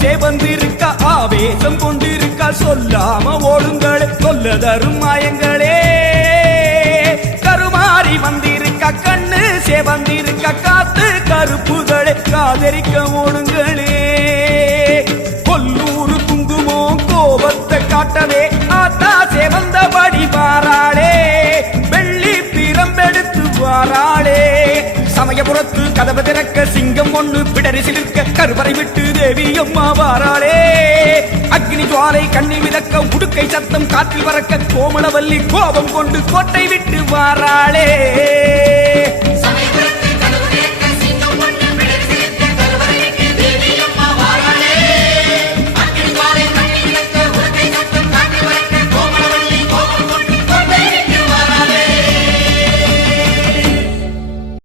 சேவந்திருக்க ஆவேசம் கொண்டிருக்க சொல்லாம ஓடுங்களே சொல்ல தரும் மாயங்களே கருமாறி வந்திருக்க கண்ணு சேவந்திருக்க காத்து கருப்புகளே காதரிக்க ஓடுங்களே கொல்லூரு குங்குமம் கோபத்தை காட்டவே ஆத்தா சேவந்தபடி வாராளே வெள்ளி பிரம்பெடுத்து வாராளே சமயபுரத்து கதவு திறக்க சிங்கம் ஒண்ணு பிடரி சிலிர்க்க கருவறை விட்டு தேவி அம்மா வாராளே அக்னி ஜுவாலை கண்ணி மிதக்க உடுக்கை சத்தம் காற்றில் வரக்க கோமளவல்லி கோபம் கொண்டு கோட்டை விட்டு வாராளே